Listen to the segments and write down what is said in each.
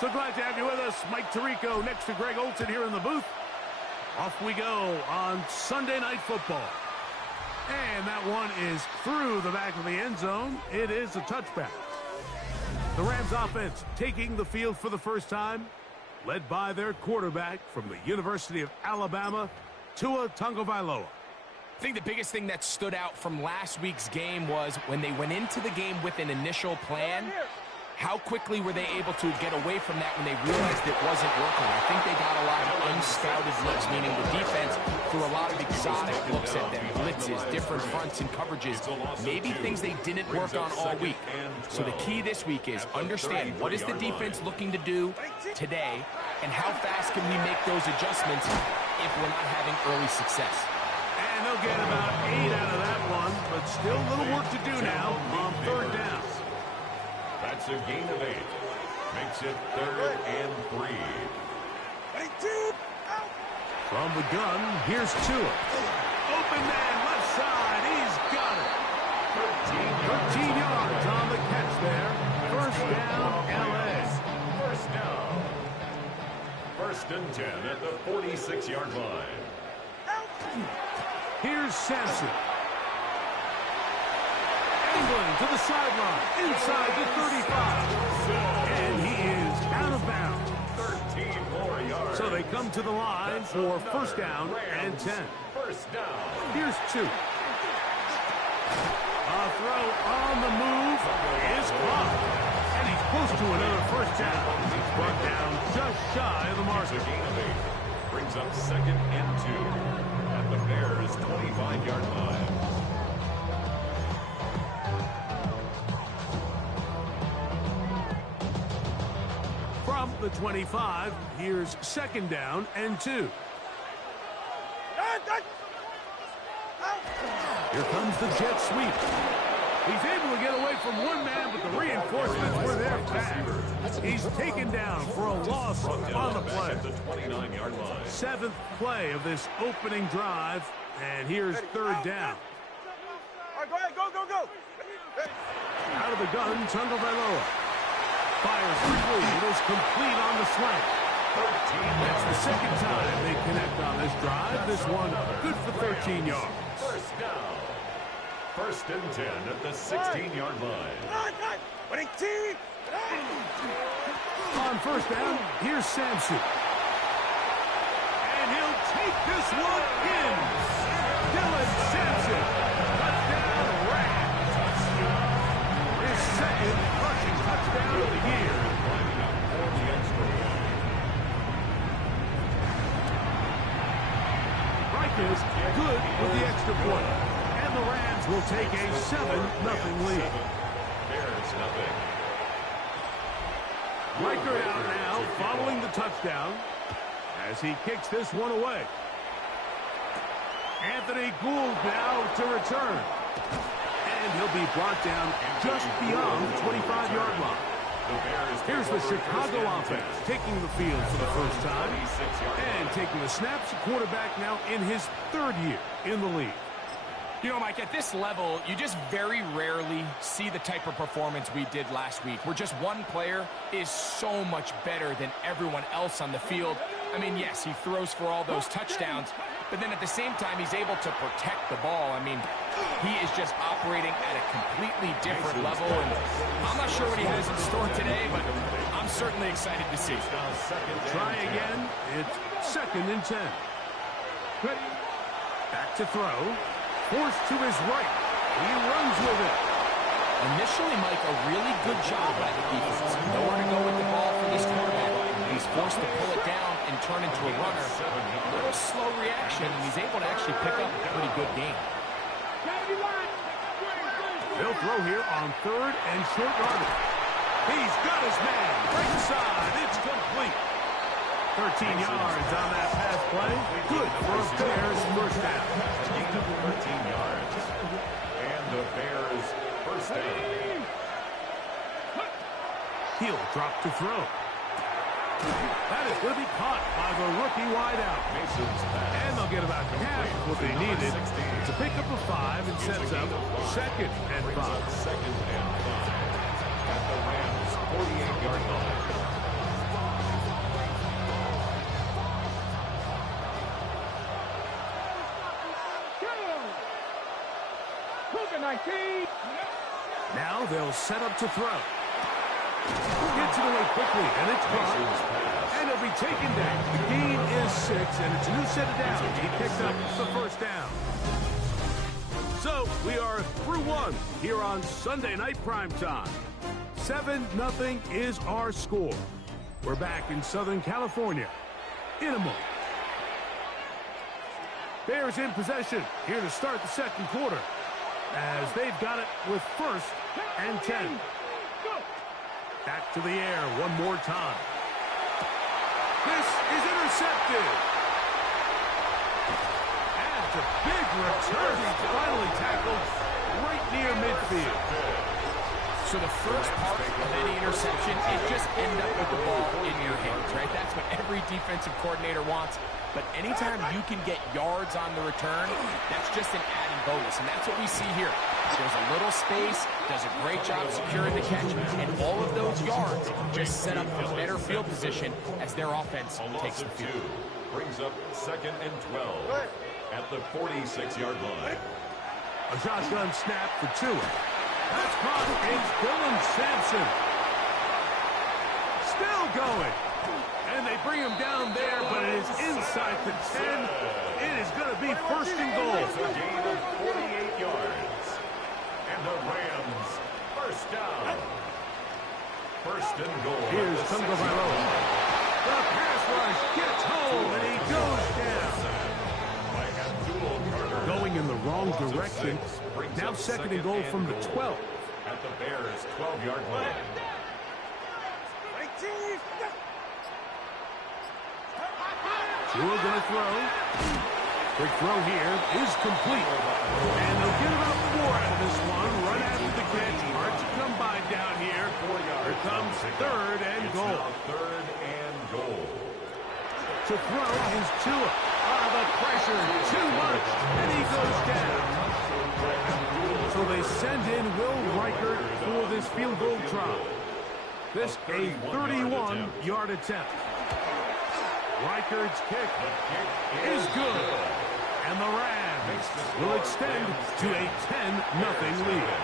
So glad to have you with us. Mike Tirico next to Greg Olson here in the booth. Off we go on Sunday Night Football. And that one is through the back of the end zone. It is a touchback. The Rams offense taking the field for the first time, led by their quarterback from the University of Alabama, Tua Tagovailoa. I think the biggest thing that stood out from last week's game was when they went into the game with an initial plan, how quickly were they able to get away from that when they realized it wasn't working? I think they got a lot of unscouted looks, meaning the defense threw a lot of exotic looks at them, blitzes, different fronts and coverages, maybe things they didn't work on all week. So the key this week is understand what is the defense looking to do today and how fast can we make those adjustments if we're not having early success. And they'll get about 8 out of that one, but still a little work to do now on third down. That's a gain of 8. Makes it 3rd and 3. From the gun, here's Tua. Open man, left side, he's got it. 13 yards on the catch there. First down, L.A. First down. 1st and 10 at the 46-yard line. Here's Sampson. England to the sideline, inside the 35. And he is out of bounds. 13 more yards. So they come to the line for first down and 10. First down. Here's 2. A throw on the move is caught. And he's close to another first down. He's brought down just shy of the mark. It's a gain of 8. Brings up 2nd and 2. At the Bears' 25-yard line. From the 25, here's 2nd down and 2. Here comes the jet sweep. He's able to get away from one man, but the reinforcements were there fast. He's taken down for a loss on the play. At the 29-yard line. 7th play of this opening drive, and here's 3rd down. All right, go ahead, go. Out of the gun, Tagovailoa fires quickly. It is complete on the slant. That's the 2nd time they connect on this drive. This one good for 13 yards. First down. 1st and 10 at the 16-yard line. On first down, here's Sampson. And he'll take this one in. Dylan Sampson. Touchdown, Rams. His 2nd rushing touchdown of the year. Rikers good with the extra point. And the Rams will take a 7-0 lead. Bears nothing. Riker out now following the touchdown as he kicks this one away. Anthony Gould now to return. And he'll be brought down just beyond the 25-yard line. Here's the Chicago offense taking the field for the first time and taking the snaps. Quarterback now in his 3rd year in the league. You know, Mike, at this level, you just very rarely see the type of performance we did last week, where just one player is so much better than everyone else on the field. I mean, yes, he throws for all those touchdowns, but then at the same time, he's able to protect the ball. I mean, he is just operating at a completely different level, and I'm not sure what he has in store today, but I'm certainly excited to see. Try again. It's 2nd and 10. Back to throw. Forced to his right. He runs with it. Initially, Mike, a really good job by the defense. Nowhere to go with the ball for this quarterback. He's forced to pull it down and turn into a runner. A little slow reaction, and he's able to actually pick up a pretty good game. They'll throw here on 3rd and short yardage. He's got his man. Right side. It's complete. 13 yards on that pass play. Good for a Bears first down. 13 yards. And the Bears first down. He'll drop to throw. That is going to be caught by the rookie wideout. And they'll get about half what they needed. It's a pickup of 5 and sets up 2nd and 5. Second and 5 at the Rams' 48-yard line. Now they'll set up to throw. Gets it away quickly, and it's caught. And it'll be taken down. The gain is 6, and it's a new set of downs. He picked up the first down. So we are through one here on Sunday Night Primetime. 7-0 is our score. We're back in Southern California in a moment. Bears in possession here to start the second quarter as they've got it with 1st and 10. Back to the air one more time. This is intercepted. And a big return. He's finally tackled right near midfield. So the first part of any interception is just end up with the ball in your hands, right? That's what every defensive coordinator wants. But anytime you can get yards on the return, that's just an added bonus. And that's what we see here. There's a little space, does a great job securing the catch, and all of those yards just set up a better field position as their offense takes the field. Brings up 2nd and 12 at the 46-yard line. A shotgun snap for Tua. That's caught is Dylan Sampson. Still going. And they bring him down there, but it is inside the 10. It is going to be 1st and goal. It's a gain of 48 yards. And the Rams, 1st down. 1st and goal. Here's Tungo Bailoa. The pass rush gets home, and he goes down. Going in the wrong direction. Now 2nd and goal from the 12. At the Bears' 12-yard line. Tua going to throw. Quick throw here is complete. And they'll get about 4 out of this one. Run after the catch. Hard to come by down here. Here comes 3rd and goal. 3rd and goal. To throw is Tua. The pressure, too much, and he goes down. So they send in Will Reichert for this field goal try. This a 31-yard attempt. Reichert's kick is good. And the Rams will extend to a 10-0 lead.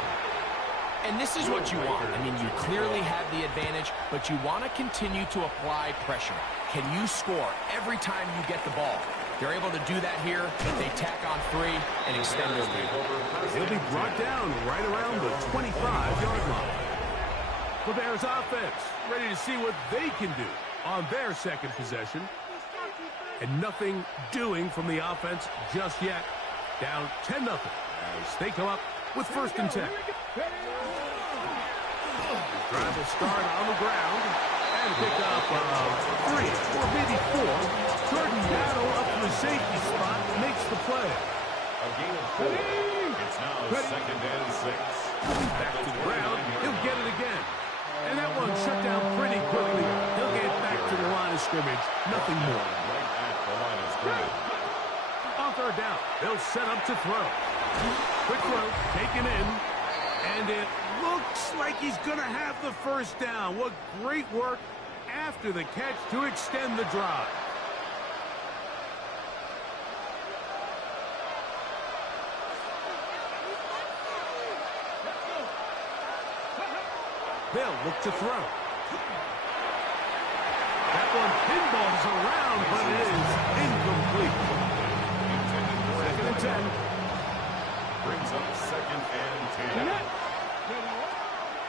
And this is what you want. I mean, you clearly have the advantage, but you want to continue to apply pressure. Can you score every time you get the ball? They're able to do that here. They tack on 3 and extend their lead. He'll be brought down right around the 25-yard line. The Bears offense ready to see what they can do on their second possession. And nothing doing from the offense just yet. Down 10-0 as they come up with 1st and 10. Drive will start on the ground and pick up 3 or maybe 4. Jordan Battle up to the safety spot makes the play. A gain of 4. It's now 2nd and 6. Back to the ground. He'll get it again. And that one shut down pretty quickly. He'll get back to the line of scrimmage. Nothing more. Right at the line of scrimmage. On 3rd down, they'll set up to throw. Quick throw, taken in. And it looks like he's going to have the 1st down. What great work after the catch to extend the drive. They'll look to throw. That one pinballs around, but it is incomplete. 2nd and 10. Brings up 2nd and 10.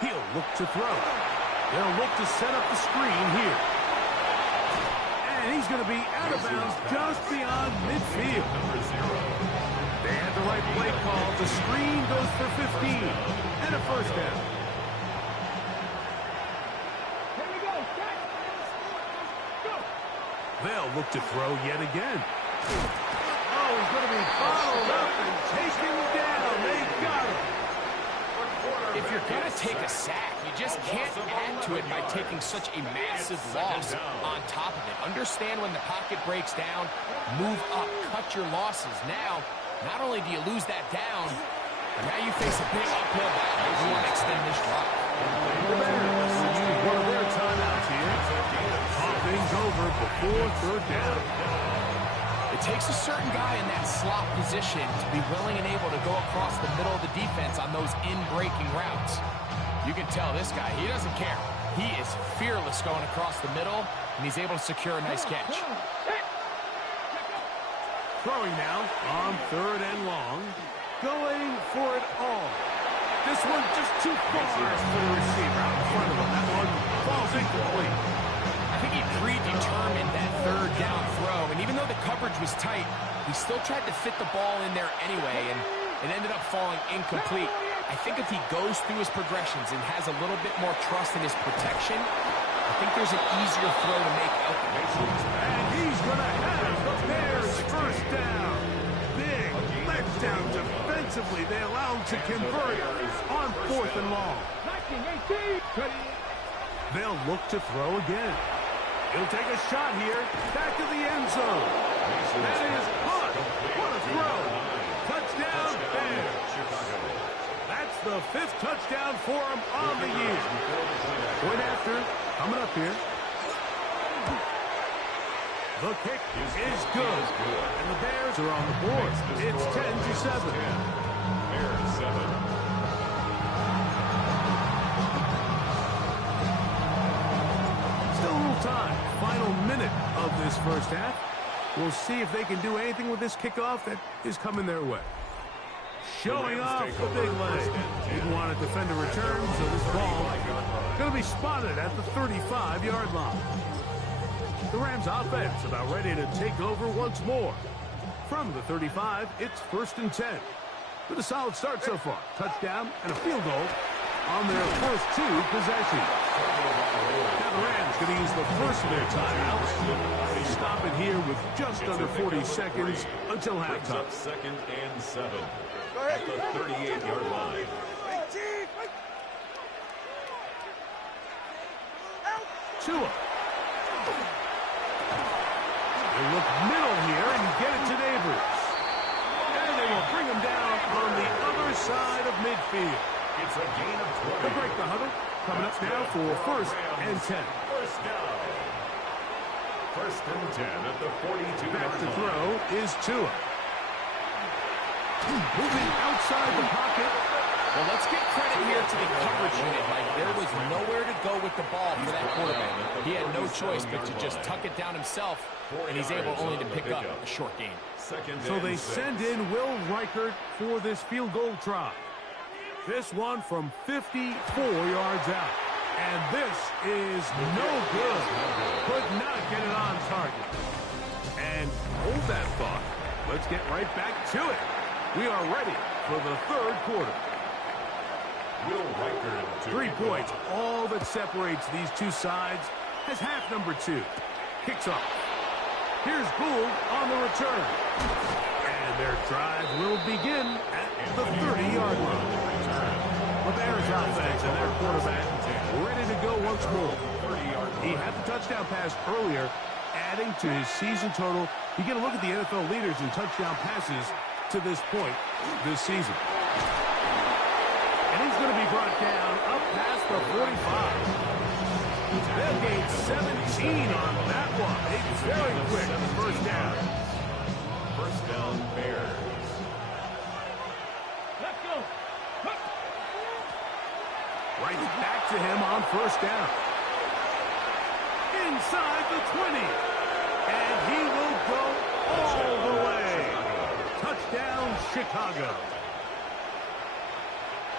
He'll look to throw. They'll look to set up the screen here. And he's going to be out of bounds just beyond midfield. They had the right play call. The screen goes for 15 and a 1st down. They'll look to throw yet again. Oh, he's going to be bottled up and taken down. They got him. If you're going to take a sack, you just can't add to it by taking such a massive loss on top of it. Understand when the pocket breaks down, move up, cut your losses. Now, not only do you lose that down, but now you face a big uphill battle if you want to extend this drive. The Bears use one of their timeouts here. Talk things over before 3rd down. It takes a certain guy in that slot position to be willing and able to go across the middle of the defense on those in-breaking routes. You can tell this guy, he doesn't care. He is fearless going across the middle, and he's able to secure a nice catch. Throwing now on 3rd and long. Going for it all. This one just too far for the receiver out in front of him. That one falls incomplete. I think he predetermined that 3rd down throw, and even though the coverage was tight, he still tried to fit the ball in there anyway, and it ended up falling incomplete. I think if he goes through his progressions and has a little bit more trust in his protection, I think there's an easier throw to make out the baseline. And he's going to have the Bears first down. Big letdown defensively. They allow him to convert on 4th and long. They'll look to throw again. He'll take a shot here. Back to the end zone. That is caught. What a throw. Touchdown, Bears. That's the 5th touchdown for him on the year. Point after, coming up here. The kick is good. And the Bears are on the board. It's 10-7. Bears 7. Time. Final minute of this first half. We'll see if they can do anything with this kickoff that is coming their way. Showing off the big leg. Didn't want to defend a return, so this ball going to be spotted at the 35-yard line. The Rams offense about ready to take over once more. From the 35, it's 1st and 10. With a solid start so far. Touchdown and a field goal on their first 2 possessions. Now the Rams going to use the first of their timeouts. They stop it here with just under 40 seconds until halftime. 2nd and 7 at the 38-yard line. Tua. They look middle here and get it to Neighbors. And they will bring him down on the other side of midfield. It's a gain of 20. They'll break the huddle. Coming up now for 1st and 10. First down. 1st and 10 at the 42-yard line. Back to throw is Tua. Moving outside the pocket. Well, let's give credit here to the coverage unit. Like, there was nowhere to go with the ball for that quarterback. He had no choice but to just tuck it down himself, and he's able only to pick up a short gain. So they send in Will Reichert for this field goal try. This one from 54 yards out. And this is no good. Could not get it on target. And hold that thought. Let's get right back to it. We are ready for the 3rd quarter. Will Reichert. 3 points, all that separates these two sides, as half number 2. Kicks off. Here's Gould on the return. And their drive will begin at the 30-yard line. The Bears offense and their quarterback ready to go once more. He had the touchdown pass earlier, adding to his season total. You get a look at the NFL leaders in touchdown passes to this point this season. And he's going to be brought down up past the 45. They'll gain 17 on that one. It's very quick. First down. First down, Bears. Let's go. Right back to him on first down. Inside the 20. And he will go all the way. Touchdown, Chicago.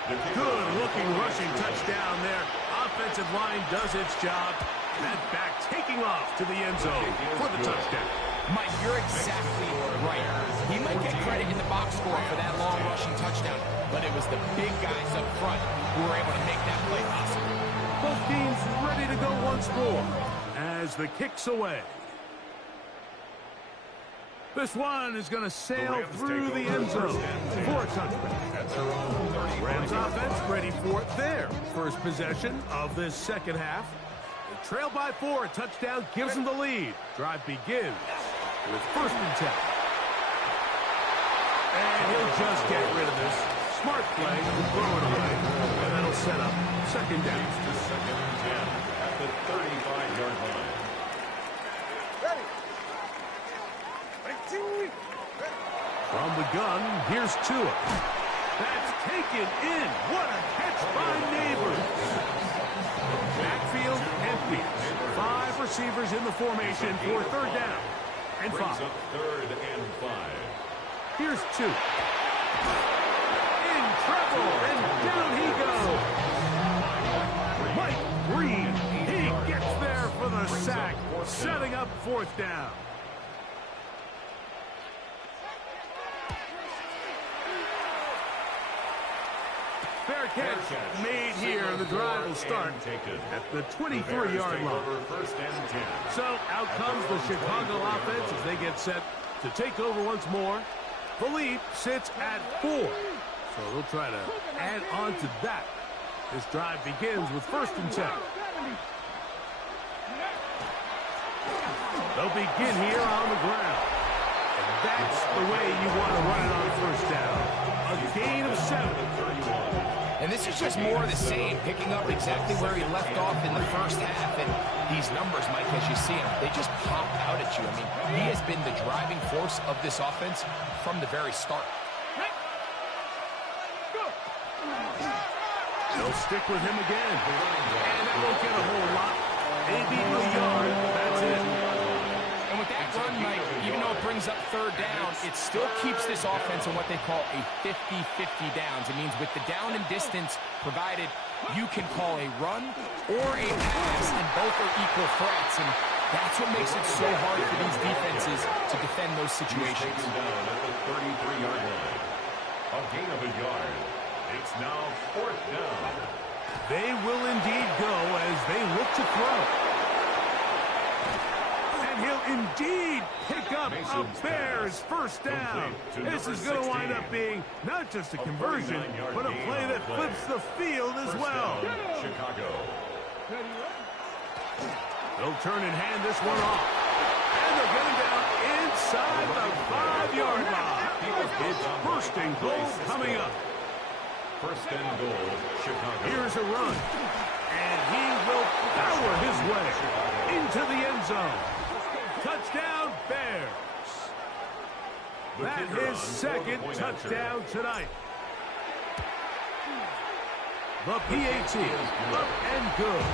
Good-looking rushing touchdown there. Offensive line does its job. That back taking off to the end zone for the touchdown. Mike, you're exactly right. He might get credit in the box score for that long rushing touchdown, but it was the big guys up front who were able to make that play possible. Both teams ready to go once more as the kick's away. This one is going to sail through the end zone for a touchdown. Rams offense ready for their first possession of this second half. They trail by 4. A touchdown gives them the lead. Drive begins with 1st and 10. And he'll just get rid of this. Smart play and throw it away. And that'll set up 2nd down. To 2nd and 10 at the 35-yard line. Ready. From the gun, here's Tua. That's taken in. What a catch by Neighbors. Backfield empty. 5 receivers in the formation for third down and 5. Brings up third and 5. Here's 2. In trouble, and down he goes. Mike Green, he gets there for the sack, setting up fourth down. Fair catch made here, and the drive will start at the 23-yard line. So out comes the Chicago offense as they get set to take over once more. The lead sits at 4. So they'll try to add on to that. This drive begins with 1st and 10. They'll begin here on the ground. And that's the way you want to run it on 1st down. A gain of 7. And this is just more of the same, picking up exactly where he left off in the first half. And these numbers, Mike, as you see them, they just pop out at you. I mean, he has been the driving force of this offense from the very start. They'll stick with him again. And that won't get a whole lot. Maybe a yard. That's it. And with that run, Mike, even though it brings up third down, it still keeps this offense in what they call a 50-50 downs. It means with the down and distance provided, you can call a run or a pass, and both are equal threats. And that's what makes it so hard for these defenses to defend those situations. Down at the 33-yard line. A gain of a yard. It's now 4th down. They will indeed go as they look to throw. And he'll indeed pick up a Bears first down. This is going to wind up being not just a conversion, but a play that flips the field as well. Chicago. They'll turn and hand this one off. And they'll get him down inside the 5-yard line. It's 1st and goal coming up. 1st and goal, Chicago. Here's a run. And he will power his way into the end zone. Touchdown, Bears. That's his 2nd touchdown tonight. The PAT up and good.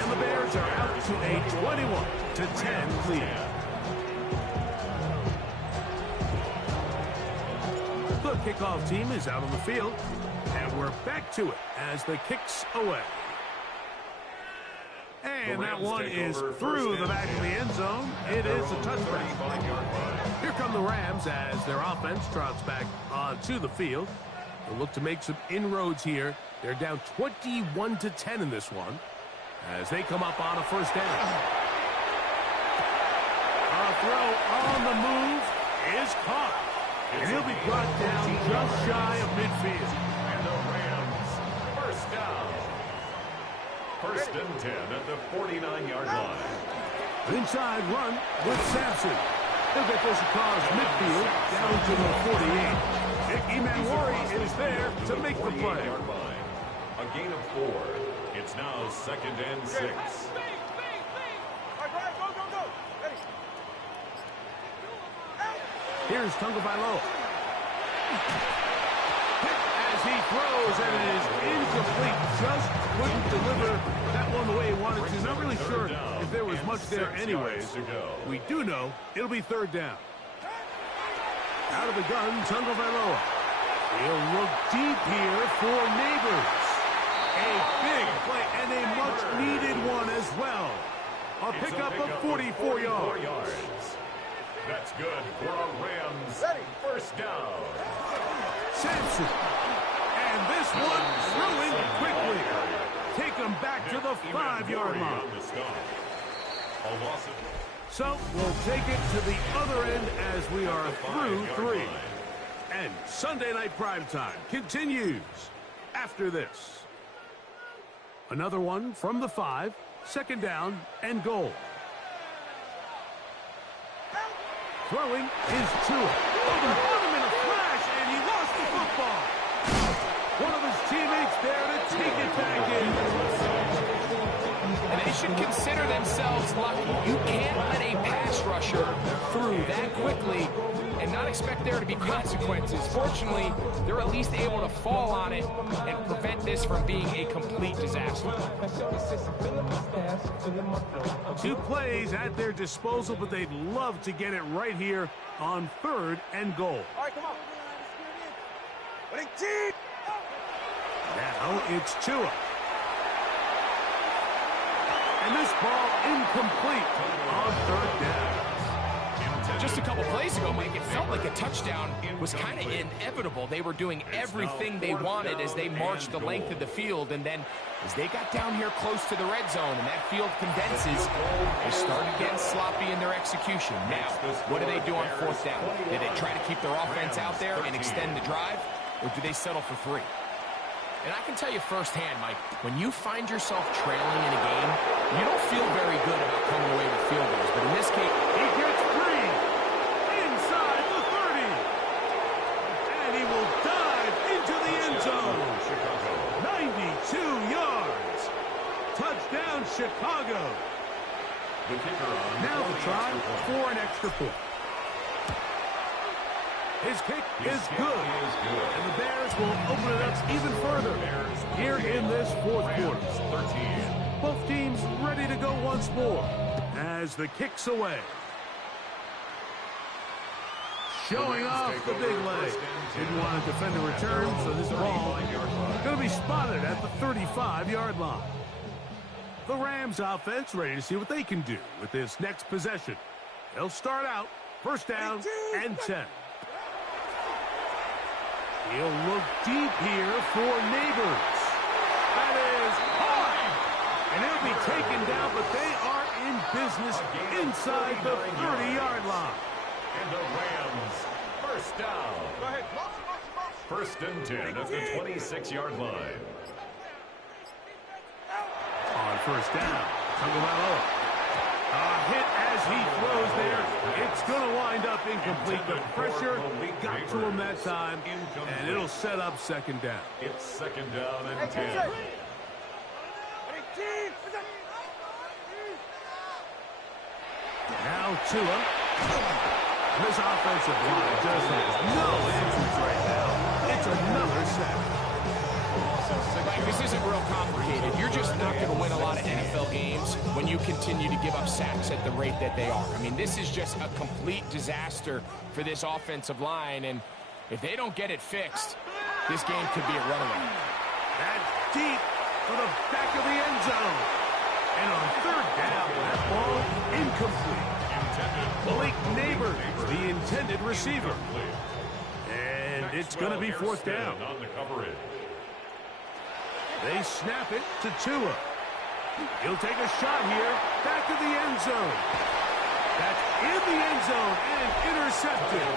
And the Bears are out to a 21-10 lead. The kickoff team is out on the field. And we're back to it as the kick's away. And that one is through the back of the end zone. It is a touchback. Here come the Rams as their offense trots back onto the field. They'll look to make some inroads here. They're down 21-10 in this one as they come up on a 1st down. A throw on the move is caught. And he'll be brought down just shy of midfield. And the Rams, 1st down. 1st and 10 at the 49-yard line. Inside run with Sampson. They'll get this across midfield down to the 48. Nicky Manwari is there to make the play. A gain of 4. It's now 2nd and 6. All right, go, go, go. Ready. Here's Tagovailoa. As he throws, and it is incomplete. Just couldn't deliver that one the way he wanted to. Not really sure if there was much there anyways. We do know it'll be 3rd down. Out of the gun, Tagovailoa. He'll look deep here for Neighbors. A big play and a much-needed one as well. A pickup of 44 yards. That's good for a Rams 1st down. Sampson. And this one through quickly. Take him back to the 5-yard line. So we'll take it to the other end as we are through 3. And Sunday Night Primetime continues after this. Another one from the 5, 2nd down and goal. Throwing is Tua. Overrun him in a flash, and he lost the football. One of his teammates there to take it back in. And as should consider themselves lucky. You can't let a pass rusher through that quickly and not expect there to be consequences. Fortunately, they're at least able to fall on it and prevent this from being a complete disaster. 2 plays at their disposal, but they'd love to get it right here on 3rd and goal. All right, come on. Winning team. Now it's Tua. And this ball incomplete on 3rd down. Just a couple plays ago, Mike, it felt like a touchdown was kind of inevitable. They were doing everything they wanted as they marched the length of the field, and then as they got down here close to the red zone and that field condenses, they start again sloppy in their execution. Now, what do they do on 4th down? Do they try to keep their offense out there and extend the drive, or do they settle for 3? And I can tell you firsthand, Mike, when you find yourself trailing in a game, you don't feel very good about coming away with field goals. But in this case, he gets free inside the 30. And he will dive into the end zone. 92 yards. Touchdown, Chicago. Now the try for an extra point. His kick is good, and the Bears will open it up even further here in this 4th quarter. Both teams ready to go once more as the kick's away. Showing off the big leg. Didn't want to defend the return, so this ball going to be spotted at the 35-yard line. The Rams offense ready to see what they can do with this next possession. They'll start out 1st down and 10. He'll look deep here for Neighbors. That is hard. And he'll be taken down, but they are in business inside the 30-yard line. And the Rams, 1st down. Go ahead. 1st and 10 at the 26-yard line. On 1st down, Tagovailoa. A hit as he throws there. It's going to wind up incomplete. The pressure got to him that time, and it'll set up 2nd down. It's 2nd down and 10. Now Tua. This offensive line just has no answers right now. It's another sack. Like, this isn't real complicated. You're just not going to win a lot of NFL games when you continue to give up sacks at the rate that they are. I mean, this is just a complete disaster for this offensive line, and if they don't get it fixed, this game could be a runaway. That's deep for the back of the end zone. And on 3rd down, that ball incomplete. Malik Neighbors, the intended receiver. And it's going to be 4th down. On the coverage. They snap it to Tua. He'll take a shot here. Back to the end zone. That's in the end zone and intercepted.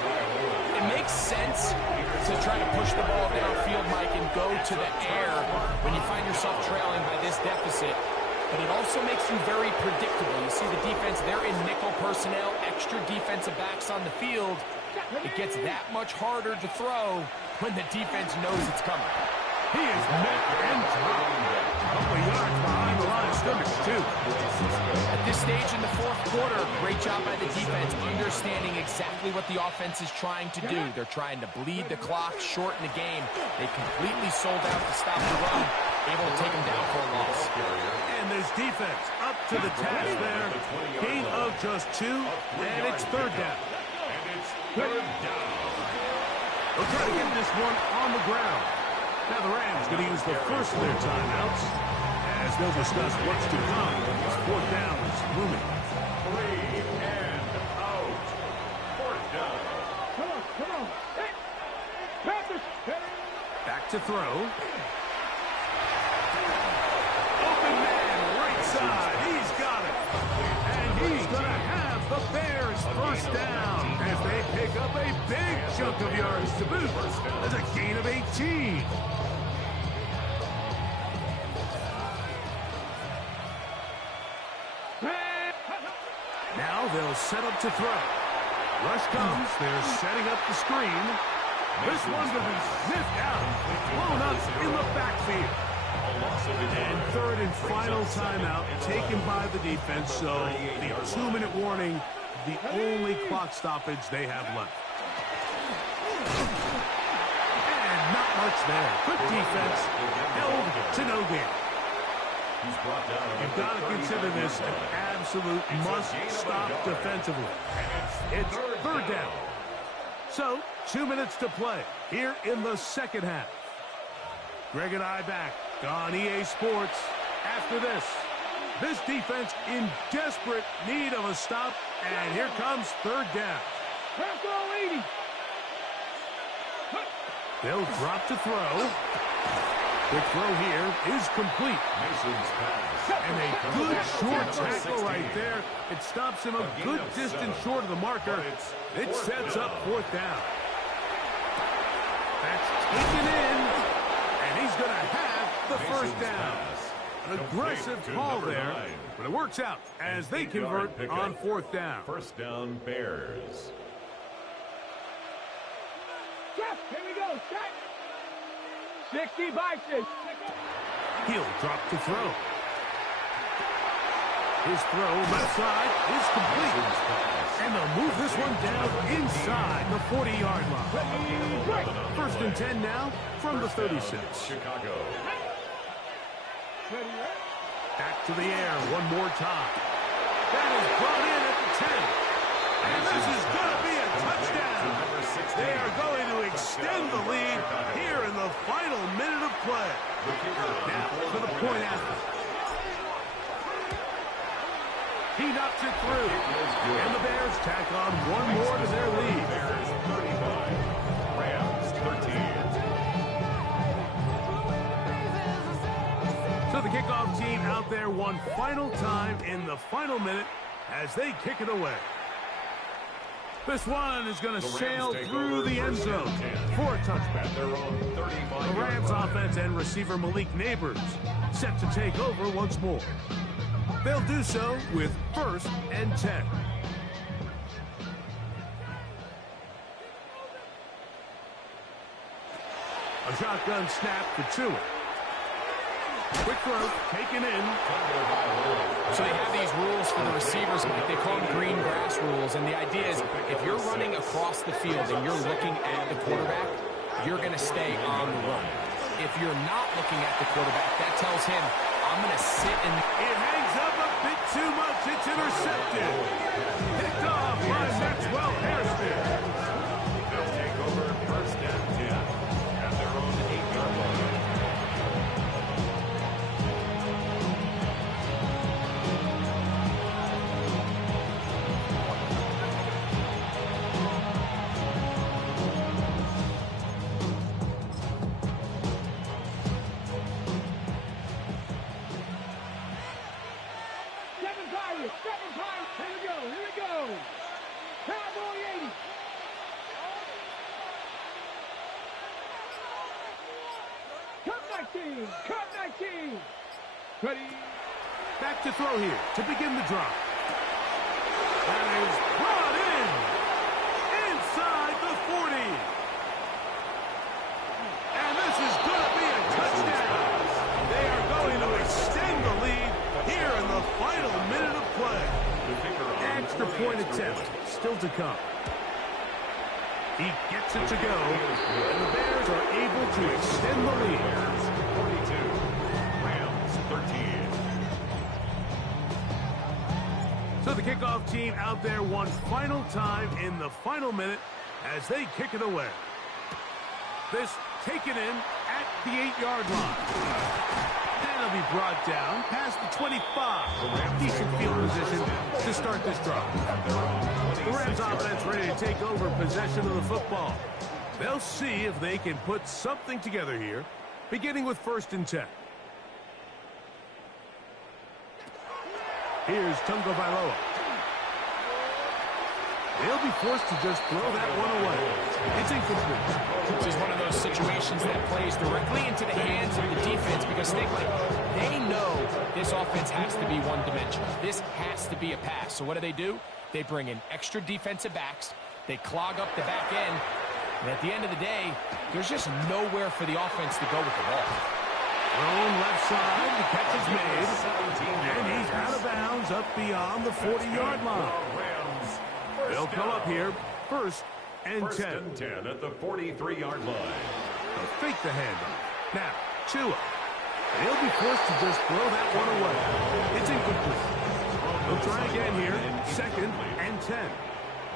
It makes sense to try to push the ball downfield, Mike, and go to the air when you find yourself trailing by this deficit. But it also makes you very predictable. You see the defense, they're in nickel personnel, extra defensive backs on the field. It gets that much harder to throw when the defense knows it's coming. He is met and dropped. A couple of yards behind the line of scrimmage, too. At this stage in the 4th quarter, great job by the defense, understanding exactly what the offense is trying to do. They're trying to bleed the clock, shorten the game. They completely sold out to stop the run, able to take them down for a loss. And this defense up to the task there. Gain of just 2, and it's 3rd down. And it's 3rd down. They'll try to get this one on the ground. Now the Rams going to use the first of their timeouts as they'll discuss what's to come as 4th down is looming. 3 and out. 4th down. Come on. Hey, Panthers. Back to throw. Open man, right side. He's got it. And he's going to have the Bears 1st down as they pick up a big chunk of yards to boot. That's a gain of 18. Now they'll set up to throw. Rush comes. They're setting up the screen. This one's going to be sniffed out. Blown up in the backfield. And third and final timeout taken by the defense, so the 2-minute warning, the only clock stoppage they have left. And not much there. Good defense, held to no gain. You've got to consider this an absolute must-stop defensively. It's third down. So, 2 minutes to play here in the second half. Greg and I back on EA Sports. After this defense in desperate need of a stop, and here comes third down. They'll drop to throw. The throw here is complete. And a good short tackle right there. It stops him a good distance short of the marker. It sets up fourth down. That's taken in, and he's going to have the first down. An aggressive call there, but it works out as they convert on fourth down. First down, Bears. Here we go. 60 Bison. He'll drop to throw. His throw left side is complete. And they'll move this one down inside the 40-yard line. First and 10 now from the 36. Chicago. Back to the air one more time. That is brought in at the 10. And this is going to be a touchdown. They are going to extend the lead here in the final minute of play. Now for the point after. He knocks it through. And the Bears tack on one more to their lead. Bears 35. Rams 13. So the kickoff team out there one final time in the final minute as they kick it away. This one is going to sail through the end zone for a touchback. The Rams offense and receiver Malik Neighbors set to take over once more. They'll do so with first and 10. A shotgun snap for Tua. Quick throw, taken in. So they have these rules for the receivers, Mike. They call them green grass rules. And the idea is if you're running across the field and you're looking at the quarterback, you're going to stay on the run. If you're not looking at the quarterback, that tells him, I'm going to sit and... It hangs up a bit too much. It's intercepted. Picked off by Maxwell Hairston. They'll take over first and 10 at their own 8-yard line. Cut 19. Ready. Back to throw here to begin the drop. That is brought in inside the 40. And this is going to be a touchdown. They are going to extend the lead here in the final minute of play. Extra point attempt still to come. He gets it to go, and the Bears are able to extend the lead. 42, Rams 13. So the kickoff team out there one final time in the final minute as they kick it away. This taken in at the 8-yard line. That'll be brought down past the 25. Decent field position to start this drive. The Rams offense ready to take over possession of the football. They'll see if they can put something together here, beginning with first and 10. Here's Tungo Bailoa. They'll be forced to just throw that one away. It's incomplete. This is one of those situations that plays directly into the hands of the defense because they know this offense has to be one-dimensional. This has to be a pass. So what do? They bring in extra defensive backs. They clog up the back end. And at the end of the day, there's just nowhere for the offense to go with the ball. Thrown left side. The catch is made. And he's out of bounds up beyond the 40-yard line. They'll come up here. First and 10. First and 10 at the 43-yard line. They'll fake the handoff. Now, Tua. And he'll be forced to just throw that one away. It's incomplete. They'll try again here. Second and 10.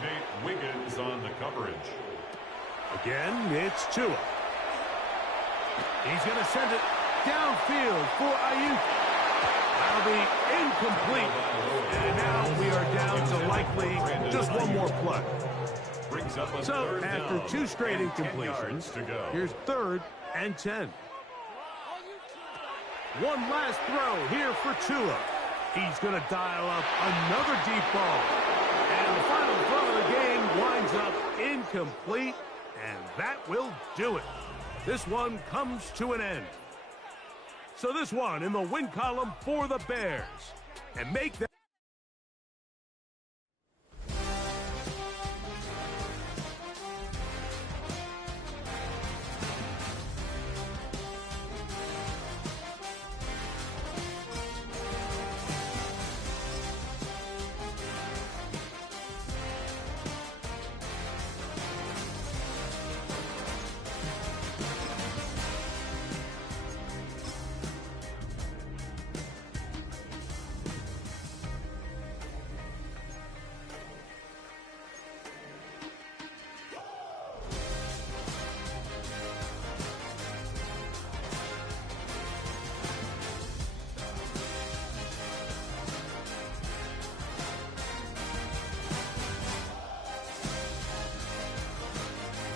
Nate Wiggins on the coverage. Again, it's Tua. He's going to send it downfield for Ayuk. That'll be incomplete. And now we are down to likely just one more play. So after two straight incompletions, here's third and 10. One last throw here for Tua. He's going to dial up another deep ball. And the final throw of the game winds up incomplete, and that will do it. This one comes to an end. So this one in the win column for the Bears. And make that